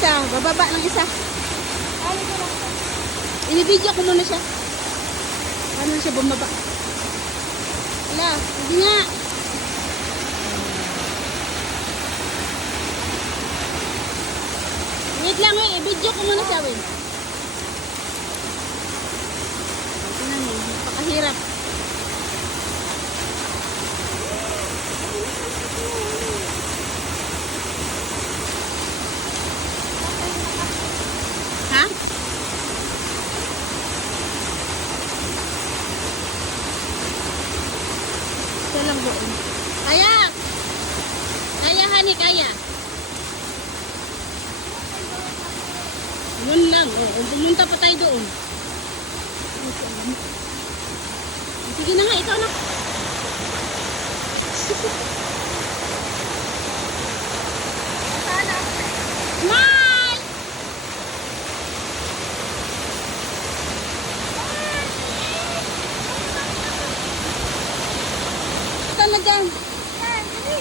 isa. Bababa ng isa. Ano ko lang. Ini-video ko muna siya. Paano na siya bumaba? Wala, hindi nga. Wait lang eh, i-video ko muna siya, wait. Tingnan mo, napakahirap. Ha? Siya lang doon. Kaya! Kaya, honey, kaya. Yun lang. O, kung pumunta pa tayo doon. Sige na nga, ikaw na. Sana. Smile! Ikaw na dyan. Yan, dali.